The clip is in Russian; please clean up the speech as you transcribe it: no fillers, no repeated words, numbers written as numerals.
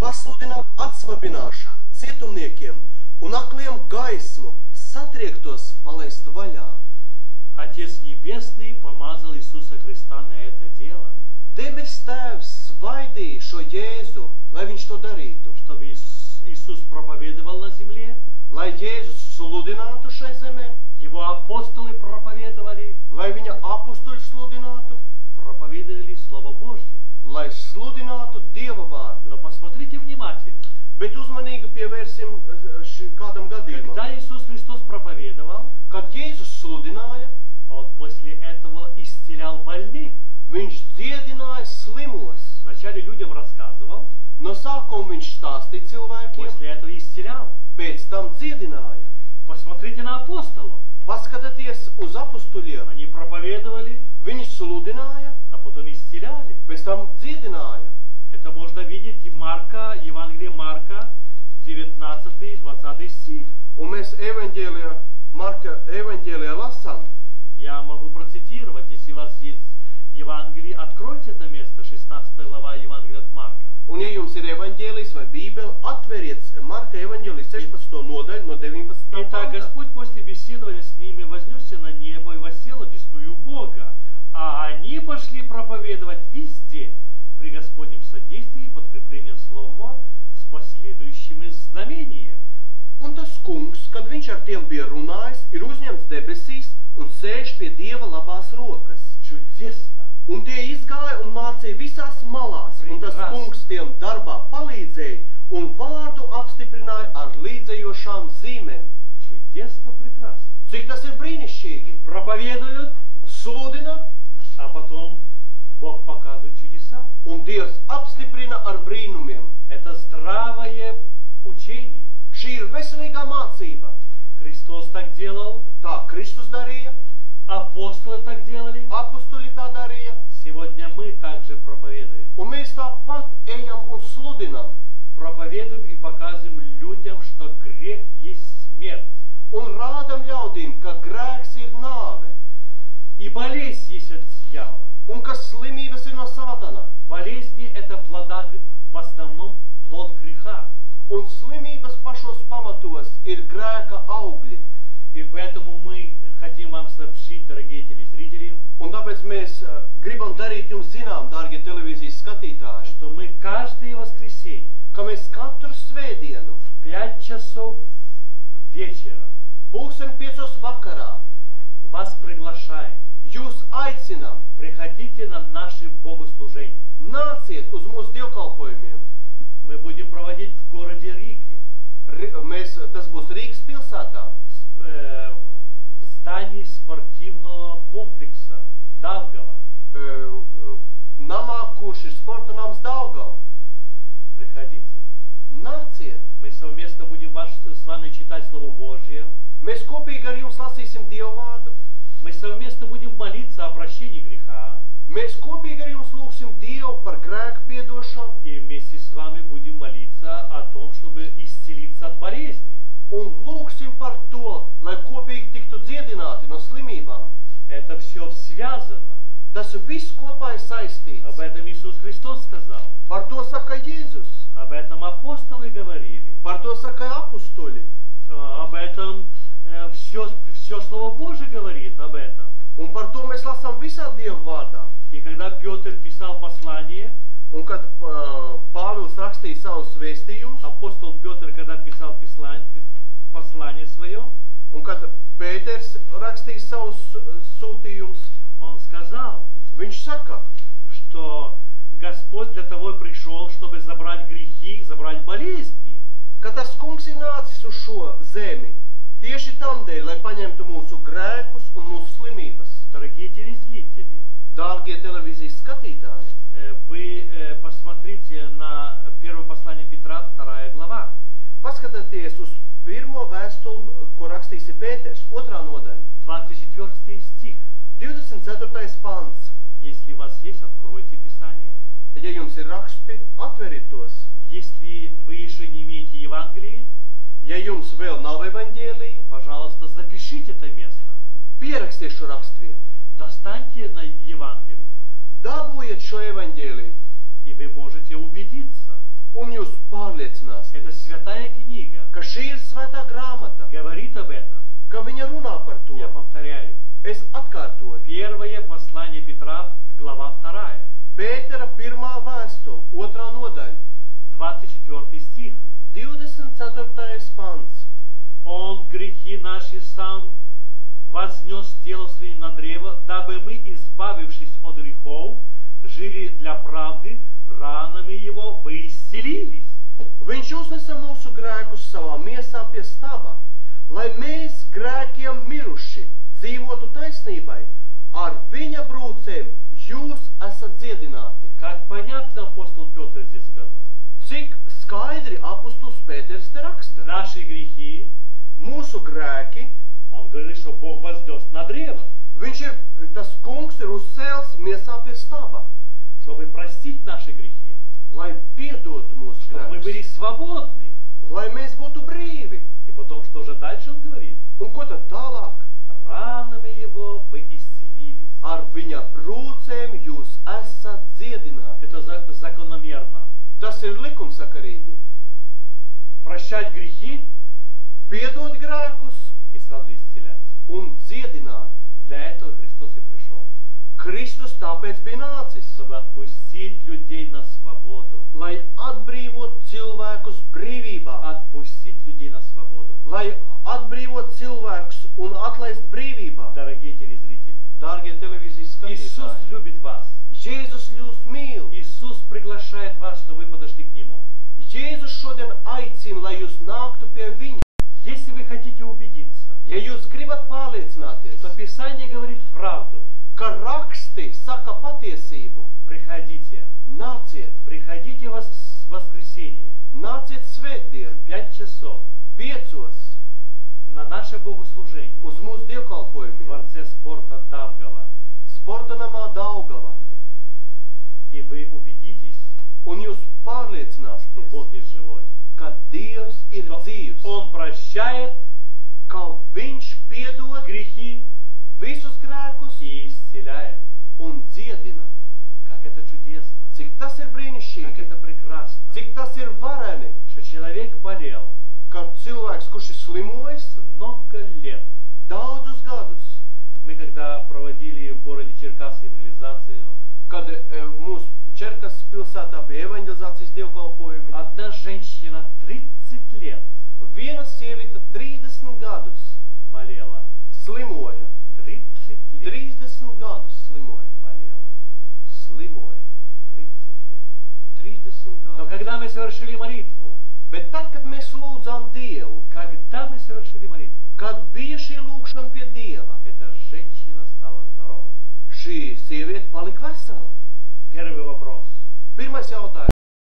pasludināt atsvabināšanu cietumniekiem un akliem gaismu, satriektos palaist vaļā. Отец Небесный помазал Иисуса Христа на это дело, Debes Tēvs svaidīja šo Jēzu, lai viņš to darītu, чтобы Иисус проповедовал на земле, lai Jēzus sludinātu šai zemē, его апостолы проповедовали, lai viņa apustuļi sludinātu, проповедовали Слово Божье. lai sludinātu Dieva vārdu. Но посмотрите внимательно. Bet uzmanīgi pievērsim kādam gadījumam. Когда Иисус Христос проповедовал, Kad Jēzus sludināja, Он после этого исцелял больных. viņš dziedināja slimos. Вначале людям рассказывал, No sākuma viņš stāstīja cilvēkiem, после этого исцелял. pēc tam dziedināja. Посмотрите на апостолов. Paskatieties uz apustuļiem. Они проповедовали, Viņi sludināja, а потом исцеляли. pēc tam dziedināja. Это можно видеть в Марка, Евангелие Марка, 19-20 стих. Un mēs Marka evaņģēlijā lasām. Я могу процитировать, если у вас есть Евангелие, откройте это место, 16 глава Евангелия от Марка. Un, ja jums ir evaņģēlijs vai Bībele, atveriet Marka evaņģēlijas 16. nodaļu no 19. Итак, panta. Господь после беседования с ними вознесся на небо и воссел одесную Бога, а они пошли проповедовать везде при Господнем содействии и подкреплением слова с последующими знамениями. Un tas kungs, kad viņš ar tiem bija runājis, ir uzņemts debesīs un sēž pie Dieva labās rokas. Чудесно! Un tie izgāja un mācīja visās malās, un tas kungs tiem darbā palīdzēja un vārdu apstiprināja ar līdzējošām zīmēm. Чудесно, прекрасно! Cik tas ir brīnišķīgi! Проповедуют, Sludina, а потом Бог показывает чудеса. un Dievs apstiprina ar brīnumiem. Это здравое учение. Šī ir veselīgā mācība. Христос так делал, Tā Kristus darīja, апостолы так делали. apustuļi tā darīja, Сегодня мы также проповедуем. un mēs tāpat ejam un sludinam. Проповедуем и показываем людям, что грех есть смерть. Un rādam ļaudīm, ka grēks ir nāve, И болезнь есть от дьявола. un ka slimības ir no sātana, Болезни это в основном плод греха. un slimības pašos pamatos ir grēka augļi. И поэтому мы хотим вам сообщить, дорогие телезрители, Un tāpēc mēs gribam darīt jums zinām, dārgie televīzijas skatītāji, что мы каждое воскресенье ka mēs katru svētdienu, в 5 часов вечера 5:00 vakarā, вас приглашаем. jūs aicinām, Приходите на наши богослужения. nāciet uz mūsu dievkalpojumiem. Мы будем проводить в городе Риге, Tas būs Rīgas pilsētā, в здании спортивного комплекса Давгова. namā, kurš ir sporta nams Daugava. Приходите. Nāciet! Мы совместно будем с вами читать Слово Божье. Mēs kopīgi ar jums lasīsim Dievu vārdu. Мы совместно будем молиться о прощении греха. Mēs kopīgi ar jums lūgsim Dievu par grēku piedošanu. И вместе с вами будем молиться о том, чтобы исцелиться от болезней. Un lūgsim par to, lai kopīgi tiktu dziedināti no slimībām. Это все связано. Tas viss kopā ir saistīts. Об этом Иисус Христос сказал. Par to saka Jēzus. Об этом апостолы говорили. Par to saka apustuļi. Об этом все Слово Божие говорит об этом. Un par to mēs lasām visā Dieva vārdā. И когда Петр писал послание, Un kad Pāvils rakstīja savus vēstījumus, апостол Петр, когда писал послание свое, un kad Pēters rakstīja savus sūtījumus, он сказал, viņš saka, что Господь для того и пришел, чтобы забрать грехи, забрать болезни. ka tas kungs ir nācis uz šo zemi tieši tamdēļ, lai paņemtu mūsu grēkus un mūsu slimības. Дорогие телезрители, Dārgie televīzijas skatītāji, вы посмотрите на первое послание Петра, 2 глава. paskatieties uz pirmo vēstuli, ko rakstīs Pēters, 2. nodaļa, 24 стих. 24. pants. Если у вас есть, откройте Писание. Ja jums ir raksti, atveriet tos. Если вы еще не имеете Евангелие, Ja jums vēl nav evaņģēlija, пожалуйста, запишите это место. pierakstiet šo rakstvietu. Достаньте на Евангелие, Dabūjiet šo evaņģēliju, и вы можете убедиться, Un jūs Эта pārliecināsieties, святая книга ka šī ir svētā grāmata, говорит об этом. ka viņa runā par to. Я повторяю. Es atkārtoju. Первое послание Петра, глава 2, Pētera 1. vēstule, 2. nodaļa, 24 стих. 24. pants. Он грехи наши сам вознес тело своим на древо, дабы мы, избавившись от грехов, жили для правды, ранами его вы исцелились. Viņš uznesa mūsu grēkus savā miesā pie staba, lai mēs grēkiem miruši dzīvotu taisnībai, ar viņa brūcēm jūs esat dziedināti. Как понятно апостол Петр здесь сказал. Cik skaidri apustulis Pēters te raksta. Наши грехи, Mūsu grēki, он говорит, что Бог вознес на древо, tas kungs ir uzcēls miesā pie staba, чтобы простить наши грехи, lai piedotu mūsu чтобы мы были grēkus, свободны. lai mēs būtu brīvi. И потом, что же дальше он говорит? Un ko tad tālāk? Ранами его вы исцелились. Ar viņa brūcēm jūs esat dziedināti. Это закономерно. Tas ir likumsakarīgi. Прощать грехи Piedot grēkus и сразу исцелять. un dziedināt. Для этого Христос и пришел. Kristus tāpēc bija nācis, Чтобы отпустить людей на свободу. lai atbrīvot cilvēkus brīvībā, Отпустить людей на свободу. lai atbrīvot cilvēkus un atlaist brīvībā. Dорогие телезрители, Dārgie televīzijas Иисус skatītāji, любит вас. Jēzus jūs mīl. Иисус приглашает вас, чтобы вы подошли к Нему. Jēzus šodien aicina, lai jūs nāktu pie viņa. Если вы хотите убедиться, Ja jūs gribat pārliecināties, что Писание говорит правду, ka raksti saka patiesību, приходите. nāciet, Приходите в воскресенье nāciet svētdien, в 5 часов 5 на наше богослужение uz mūsu в dievkalpojumiem, Дворце спорта Давгова. sporta namā Daugava, И вы убедитесь, un jūs что pārliecināsieties, Бог есть живой. ka Dievs ir Что dzīvs, Он прощает ka Viņš piedod грехи visus grēkus и исцеляет. un dziedina. Как это чудесно, Cik tas ir как brīnišķīgi, это прекрасно, cik tas ir vareni, что человек болел ka cilvēks, kurš ir slimojis много лет. daudzus gadus, Мы когда проводили в городе Черкассы евангелизацию, kad mūsu Čerkas pilsētā bija evanģelizācijas dievkalpojumi, одна женщина 30 лет viena sieviete 30 gadus болела. slimoja. 30 лет 30 gadus slimoja. болела. Slimoja. 30 лет. 30 Но gadus. когда мы совершили молитву, Bet tad, kad mēs lūdzām Dievu, когда мы совершили молитву, kad bija šī lūkšana pie Dieva, эта женщина стала здоровой. šī sieviete palika vesela. Первый вопрос. Pirmais jautājums.